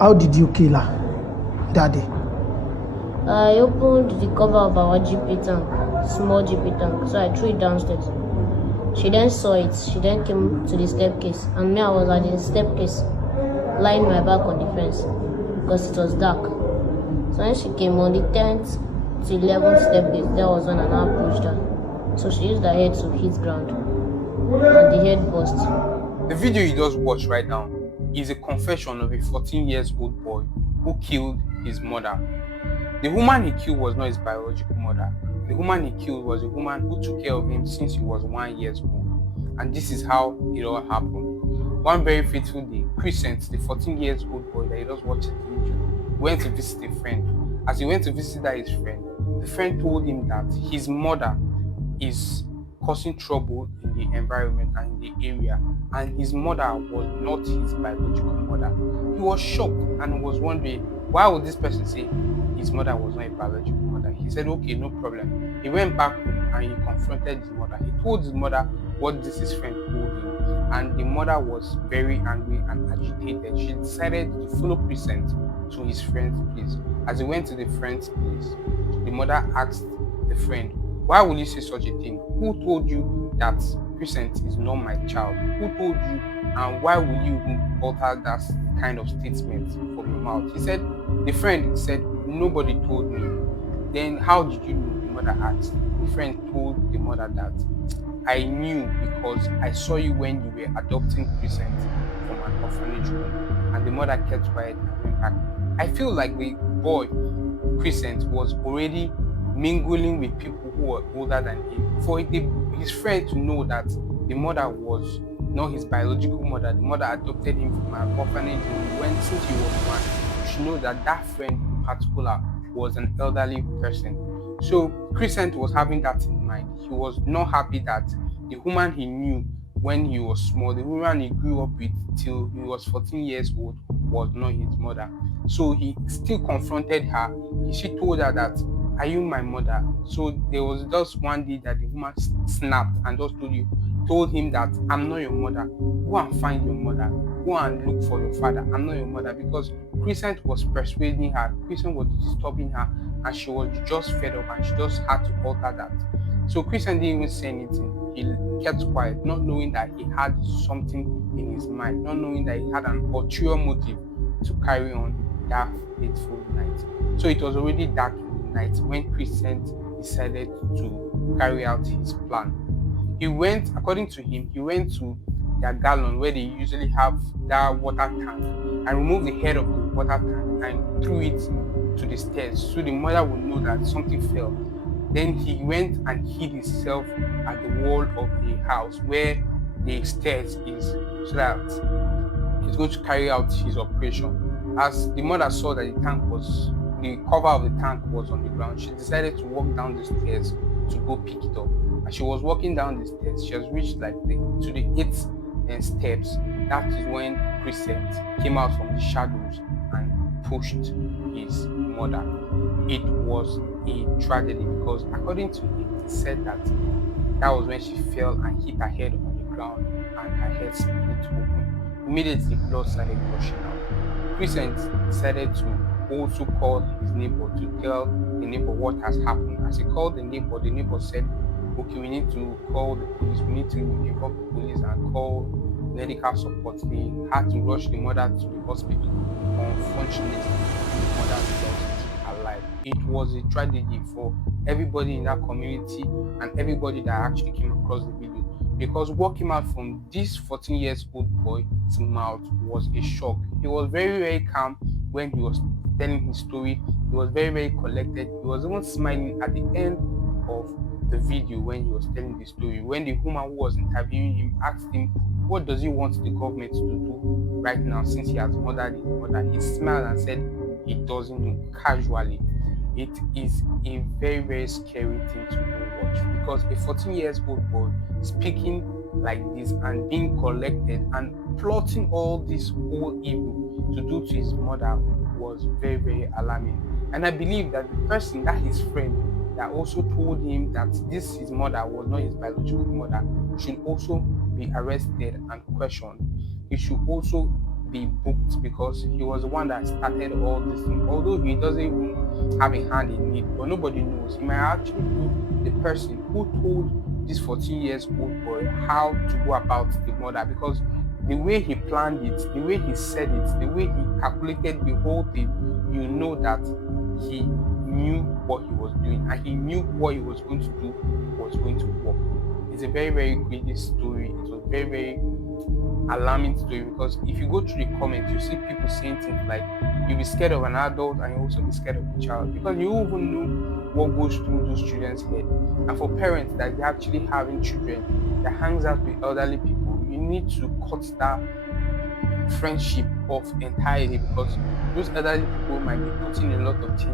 How did you kill her that day? I opened the cover of our GP tank, small GP tank, so I threw it downstairs. She then saw it. She then came to the staircase, and me, I was at the staircase, lying my back on the fence because it was dark. So when she came on the 10th to 11th staircase, there was when I now pushed her. So she used her head to hit ground, and the head burst. The video you just watched right now is a confession of a 14-year-old boy who killed his mother. The woman he killed was not his biological mother. The woman he killed was a woman who took care of him since he was 1 year old. And this is how it all happened. One very fateful day, Crescent, the 14-year-old boy that you just watched the video, went to visit a friend. As he went to visit his friend, the friend told him that his mother is causing trouble in the environment and in the area, and his mother was not his biological mother. He was shocked and was wondering, why would this person say his mother was not a biological mother? He said, okay, no problem. He went back home and he confronted his mother. He told his mother what his friend told him, and the mother was very angry and agitated. She decided to follow Crescent to his friend's place. As he went to the friend's place, the mother asked the friend, why will you say such a thing? Who told you that Crescent is not my child? Who told you, and why will you utter that kind of statement from your mouth? He said, the friend said, nobody told me. Then how did you know? The mother asked. The friend told the mother that I knew because I saw you when you were adopting Crescent from an orphanage home. And the mother kept quiet and went back. I feel like the boy Crescent was already mingling with people who were older than him. For his friend to know that the mother was not his biological mother, the mother adopted him from an orphanage when since he was one, you should know that that friend in particular was an elderly person. So Crescent was having that in mind. He was not happy that the woman he knew when he was small, the woman he grew up with till he was 14 years old, was not his mother. So he still confronted her. She told her that, are you my mother? So there was just one day that the woman snapped and just told him that I'm not your mother. Go and find your mother. Go and look for your father. I'm not your mother. Because Crescent was persuading her. Crescent was disturbing her, and she was just fed up, and she just had to alter that. So Crescent didn't even say anything. He kept quiet, not knowing that he had something in his mind, not knowing that he had an ulterior motive to carry on that fateful night. So it was already dark night when Crescent decided to carry out his plan. He went, according to him, he went to their gallon where they usually have that water tank and removed the head of the water tank and threw it to the stairs so the mother would know that something fell. Then he went and hid himself at the wall of the house where the stairs is, so that he's going to carry out his operation. As the mother saw that the cover of the tank was on the ground, she decided to walk down the stairs to go pick it up. As she was walking down the stairs, she has reached to the 8th steps. That is when Crescent came out from the shadows and pushed his mother. It was a tragedy because according to him, he said that was when she fell and hit her head on the ground and her head split open. Immediately, blood started gushing out. Crescent decided to also called his neighbor to tell the neighbor what has happened. As he called the neighbor said, okay, we need to call the police, we need to involve the police and call medical support. They had to rush the mother to the hospital. Unfortunately, the mother lost her life. It was a tragedy for everybody in that community and everybody that actually came across the video, because what came out from this 14-year-old boy's mouth was a shock. He was very, very calm when he was telling his story. He was very, very collected. He was even smiling at the end of the video when he was telling the story. When the woman who was interviewing him asked him, what does he want the government to do right now since he has murdered his mother? He smiled and said he doesn't know, casually. It is a very, very scary thing to watch, because a 14-year-old boy speaking like this and being collected and plotting all this whole evil to do to his mother was very, very alarming. And I believe that the person, that his friend, that also told him that his mother was not his biological mother, should also be arrested and questioned. He should also be booked because he was the one that started all this thing. Although he doesn't even have a hand in it, but nobody knows. He might actually be the person who told this 14 years old boy how to go about the murder, because the way he planned it, the way he said it, the way he calculated the whole thing, you know that he knew what he was doing and he knew what he was going to do was going to work. It's a very, very crazy story. It was very, very alarming story, because if you go through the comments, you see people saying things like, you'll be scared of an adult and you'll also be scared of a child, because you even know what goes through those children's head. And for parents that are actually having children that hangs out with elderly people, you need to cut that friendship off entirely, because those elderly people might be putting a lot of things